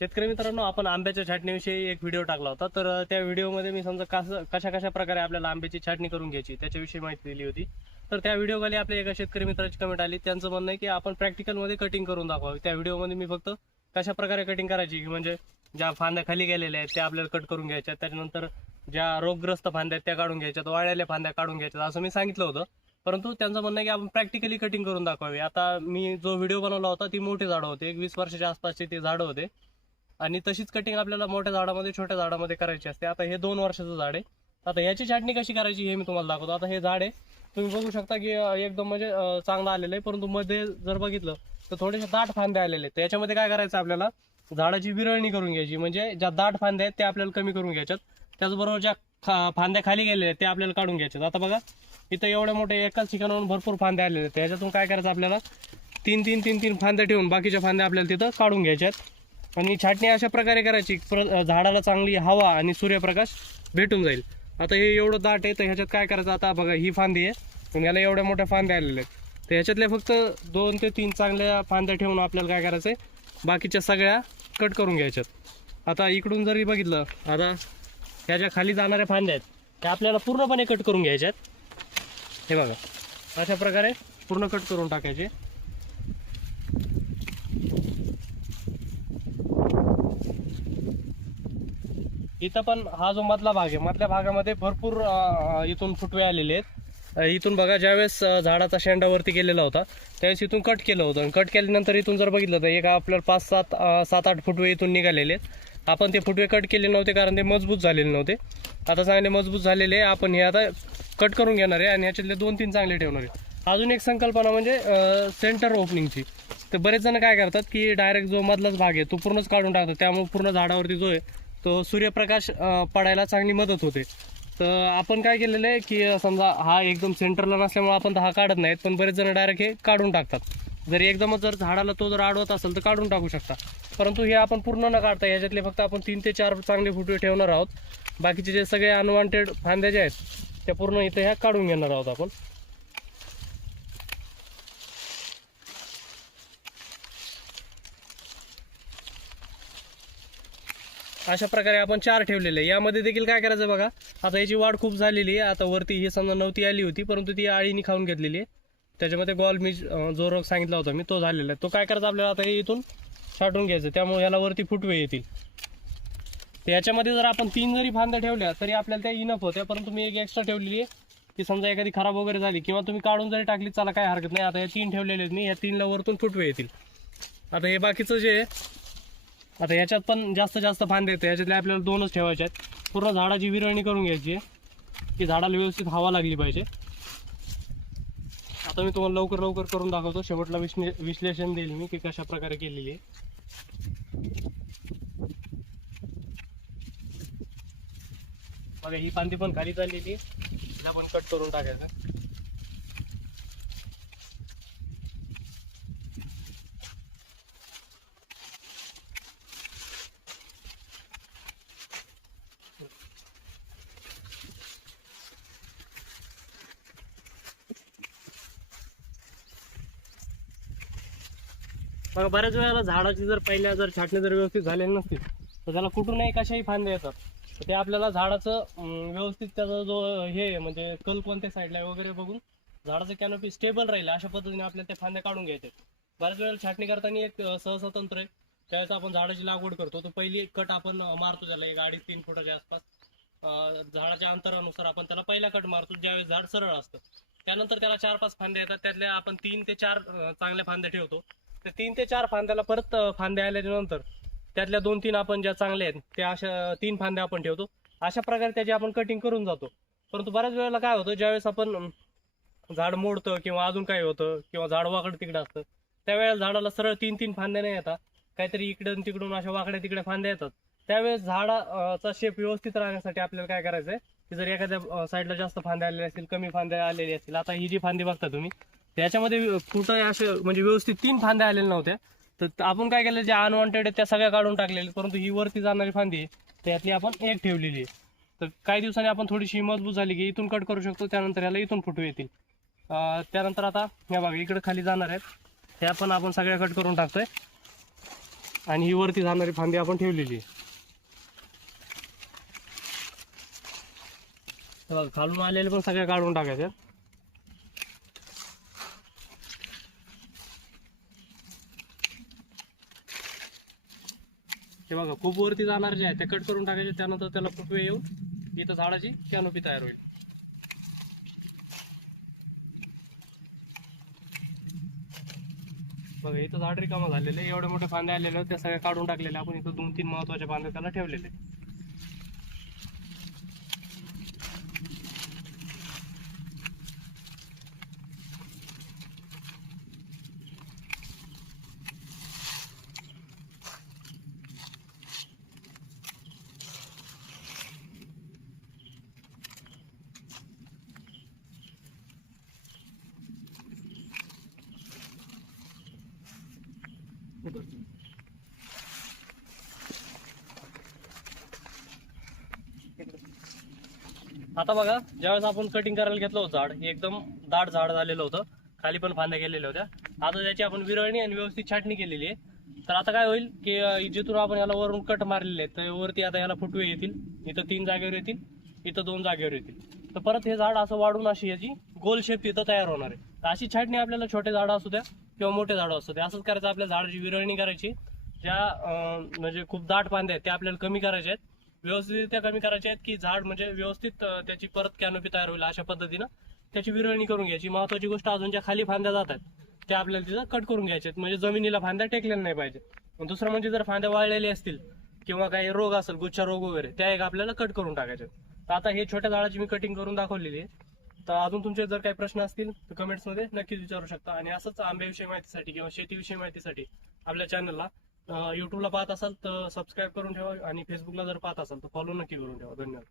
शेतकरी मित्रांनो, आपण आंब्याच्या छाटणीविषयी एक व्हिडिओ टाकला होता. तर त्या व्हिडिओमध्ये मी समजा कशा प्रकारे आपल्याला आंब्याची छाटणी करून घ्यायची त्याच्याविषयी माहिती दिली होती. तर त्या व्हिडिओखाली आपल्या एका शेतकरी मित्राची कमेंट आली. त्यांचं म्हणणं आहे की आपण प्रॅक्टिकलमध्ये कटिंग करून दाखवावी. त्या व्हिडिओमध्ये मी फक्त कशा प्रकारे कटिंग करायची, म्हणजे ज्या फांद्या खाली गेलेल्या आहेत त्या आपल्याला कट करून घ्यायच्या, त्याच्यानंतर ज्या रोगग्रस्त फांद्या आहेत त्या काढून घ्यायच्यात, वाळलेल्या फांद्या काढून घ्यायच्यात, असं मी सांगितलं होतं. परंतु त्यांचं म्हणणं आहे की आपण प्रॅक्टिकली कटिंग करून दाखवावी. आता मी जो व्हिडिओ बनवला होता ती मोठी झाडं होते, एक 20 वर्षाच्या आसपासची ते झाडं होते, आणि तशीच कटिंग आपल्याला मोठ्या झाडामध्ये छोट्या झाडामध्ये करायची असते. आता हे 2 वर्षाचं झाड आहे. आता याची छाटणी कशी करायची हे मी तुम्हाला दाखवतो. आता हे झाड आहे, तुम्ही बघू शकता की एकदम म्हणजे चांगलं आलेलं आहे, परंतु मध्ये जर बघितलं तर थोडेसे दाट फांदे आलेले आहेत. याच्यामध्ये काय करायचं, आपल्याला झाडाची विरळणी करून घ्यायची, म्हणजे ज्या दाट फांद्या आहेत त्या आपल्याला कमी करून घ्यायच्यात. त्याचबरोबर ज्या फांद्या खाली गेलेल्या आहेत त्या आपल्याला काढून घ्यायच्यात. आता बघा इथं एवढे मोठे एकाच ठिकाणावरून भरपूर फांदे आलेले आहेत. त्याच्यातून काय करायचं, आपल्याला तीन फांद्या ठेवून बाकीच्या फांद्या आपल्याला तिथं काढून घ्यायच्यात. आणि छाटणी अशा प्रकारे करायची झाडाला चांगली हवा आणि सूर्यप्रकाश भेटून जाईल. आता हे एवढं दाट आहे, तर ह्याच्यात काय करायचं, आता बघा ही फांदी आहे आणि याला एवढ्या मोठ्या फांद्या आलेल्या आहेत. तर ह्याच्यातल्या फक्त 2 ते 3 चांगल्या फांद्या ठेवून आपल्याला काय करायचं आहे, बाकीच्या सगळ्या कट करून घ्यायच्यात. आता इकडून जरी बघितलं, आता ह्याच्या खाली जाणाऱ्या फांद्या आहेत त्या आपल्याला पूर्णपणे कट करून घ्यायच्यात. हे बघा अशा प्रकारे पूर्ण कट करून टाकायचे. इथं पण हा जो मधला भाग आहे, मधल्या भागामध्ये भरपूर इथून फुटवे आलेले आहेत. इथून बघा, ज्यावेळेस झाडाचा शेंडावरती गेलेला होता त्यावेळेस इथून कट केलं होतं, आणि कट केल्यानंतर इथून जर बघितलं तर एक आपल्याला 5-7-8 फुटवे इथून निघालेले आहेत. आपण ते फुटवे कट केले नव्हते कारण ते मजबूत झालेले नव्हते. आता चांगले मजबूत झालेले आहे. आपण हे आता कट करून घेणार आहे आणि ह्याच्यातले 2-3 चांगले ठेवणार आहे. अजून एक संकल्पना म्हणजे सेंटर ओपनिंगची. तर बरेच जण काय करतात की डायरेक्ट जो मधलाच भाग आहे तो पूर्णच काढून टाकतात, त्यामुळे पूर्ण झाडावरती जो आहे तो सूर्यप्रकाश पडायला चांगली मदत होते. तर आपण काय केलेलं आहे की समजा हा एकदम सेंटरला नसल्यामुळे आपण हा काढत नाहीत, पण बरेच जण डायरेक्ट हे काढून टाकतात. जर एकदमच जर झाडाला तो जर आडवत असेल तर काढून टाकू शकता, परंतु हे आपण पूर्ण न काढता याच्यातले फक्त आपण 3 ते 4 चांगले फुटवे ठेवणार आहोत. बाकीचे जे सगळे अनवॉन्टेड फांद्या ज्या आहेत त्या पूर्ण इथे ह्या काढून घेणार आहोत आपण. अशा प्रकारे आपण 4 ठेवलेले. यामध्ये देखील काय करायचं बघा, आता याची वाढ खूप झालेली आहे. आता वरती ही समजा नव्हती आली होती, परंतु ती आळीनी खाऊन घेतलेली आहे. त्याच्यामध्ये गॉलमीज जो रोग सांगितला होता मी तो झालेला आहे. तो काय करायचा, आपल्याला आता हे इथून छाटून घ्यायचं, त्यामुळे याला वरती फुटवे येतील. तर याच्यामध्ये जर आपण 3 जरी फांद्या ठेवल्या तरी आपल्याला त्या इनफ होत्या, परंतु मी एक एक्स्ट्रा ठेवलेली आहे की समजा एखादी खराब वगैरे झाली किंवा तुम्ही काढून जरी टाकली चला, काय हरकत नाही. आता या 3 ठेवलेले आहेत मी, या 3ला वरतून फुटवे येतील. आता हे बाकीचं जे आहे, आता याच्यात पण जास्त फांदे येते, याच्यातले आपल्याला 2च ठेवायचे आहेत. पूर्ण झाडाची विरळणी करून घ्यायची आहे की झाडाला व्यवस्थित हवा लागली पाहिजे. आता मी तुम्हाला लवकर करून दाखवतो. शेवटला विश्लेषण देईल मी की कशा प्रकारे केलेली आहे. बघा ही फांदी पण खाली चाललेली आहे, हिला पण कट करून टाकायचं. बघा बऱ्याच वेळेला झाडाची जर पहिल्या छाटणी जर व्यवस्थित झालेली नसतील तर त्याला कुठूनही कशाही फांद्या येतात. तर ते आपल्याला झाडाचं व्यवस्थित त्याचा जो हे म्हणजे कल कोणत्या साईडला आहे वगैरे बघून झाडाचं कॅनोपी स्टेबल राहील अशा पद्धतीने आपल्याला त्या फांद्या काढून घ्यायचे. बऱ्याच वेळेला छाटणी करताना एक सहसा तंत्र आहे. त्यावेळेस आपण झाडाची लागवड करतो तर पहिली कट आपण मारतो, त्याला 1-2.5-3 फुटाच्या आसपास झाडाच्या अंतरानुसार आपण त्याला पहिला कट मारतो ज्यावेळेस झाड सरळ असतं. त्यानंतर त्याला 4-5 फांद्या येतात, त्यातल्या आपण 3 ते 4 चांगल्या फांद्या ठेवतो. तर 3 ते 4 फांद्याला परत फांद्या आल्यानंतर त्यातल्या 2-3 आपण ज्या चांगल्या आहेत त्या अशा 3 फांद्या आपण ठेवतो. अशा प्रकारे त्याची आपण कटिंग करून जातो. परंतु बऱ्याच वेळेला काय होतं, ज्यावेळेस आपण झाड मोडतं किंवा अजून काय होतं किंवा झाड वाकड तिकडे असतं त्यावेळेस झाडाला सरळ 3-3 फांद्या नाही येतात, काहीतरी इकडून तिकडून अशा वाकड्या तिकडे फांद्या येतात. त्यावेळेस झाडाचा शेप व्यवस्थित राहण्यासाठी आपल्याला काय करायचं आहे की जर एखाद्या साईडला जास्त फांद्या आलेल्या असतील, कमी फांद्या आलेल्या असतील, आता ही जी फांदी बघता तुम्ही त्याच्यामध्ये कुठं असे म्हणजे व्यवस्थित 3 फांद्या आलेल्या नव्हत्या, तर आपण काय केलं, ज्या अनवॉन्टेड आहेत त्या सगळ्या काढून टाकलेल्या. परंतु ही वरती जाणारी फांदी आहे त्यातली आपण एक ठेवलेली आहे. तर काही दिवसांनी आपण थोडीशी मजबूत झाली की इथून कट करू शकतो, त्यानंतर याला इथून फुटवे येतील. त्यानंतर आता या बघा इकडे खाली जाणार आहेत त्या पण आपण सगळ्या कट करून टाकतोय. आणि ही वरती जाणारी फांदी आपण ठेवलेली आहे. हे बघा, खालून आलेले पण सगळ्या काढून टाकायच्या. हे बघा, खूप वरती जाणार जे आहे ते कट करून टाकायचे. त्यानंतर त्याला फुटवे येऊन इथं झाडाची कॅनोपी तयार होईल. बघा, इथं झाड रिकामा झालेले, एवढे मोठे फांदे आलेले त्या सगळ्या काढून टाकलेले. आपण इथं 2-3 महत्वाचे फांदे त्याला ठेवलेले. आता बघा, ज्यावेळेस आपण कटिंग करायला घेतलं होतं झाड, हे एकदम दाट झाड झालेलं होतं, खाली पण फांद्या गेलेल्या होत्या. आता त्याची आपण विरळणी आणि व्यवस्थित छाटणी केलेली आहे. तर आता काय होईल की जिथून आपण याला वरून कट मारलेले आहेत, तर वरती आता याला फुटवे येतील. इथं 3 जागेवर येतील, इथं 2 जागेवर येतील. तर परत हे झाड असं वाढून अशी याची गोल शेप इथं तयार होणार आहे. तर अशी छाटणी आपल्याला छोटे झाडं असू द्या किंवा मोठे झाडं असू द्या, असंच करायचं. आपल्या झाडाची विरळणी करायची. ज्या म्हणजे खूप दाट फांद्या आहेत त्या आपल्याला कमी करायच्या आहेत, व्यवस्थितरित्या कमी करायचे आहेत, की झाड म्हणजे व्यवस्थित त्याची परत कॅनोपी तयार होईल. अशा पद्धतीनं त्याची विरळणी करून घ्यायची. महत्वाची गोष्ट, अजून ज्या खाली फांद्या जातात त्या आपल्याला तिथं कट करून घ्यायच्यात, म्हणजे जमिनीला फांद्या टेकलेल्या नाही पाहिजे. दुसरं म्हणजे जर फांद्या वाळलेले असतील किंवा काही रोग असेल, गुच्छा रोग वगैरे, त्या एक आपल्याला कट करून टाकायचे. तर आता हे छोट्या झाडाची मी कटिंग करून दाखवलेली आहे. तर अजून तुमचे जर काही प्रश्न असतील तर कमेंट्समध्ये नक्कीच विचारू शकता. आणि असंच आंब्याविषयी माहितीसाठी किंवा शेतीविषयी माहितीसाठी आपल्या चॅनलला युट्यूबला पाहत असाल तर सबस्क्राईब करून ठेवा, आणि फेसबुकला जर पाहत असाल तर फॉलो नक्की करून ठेवा. धन्यवाद.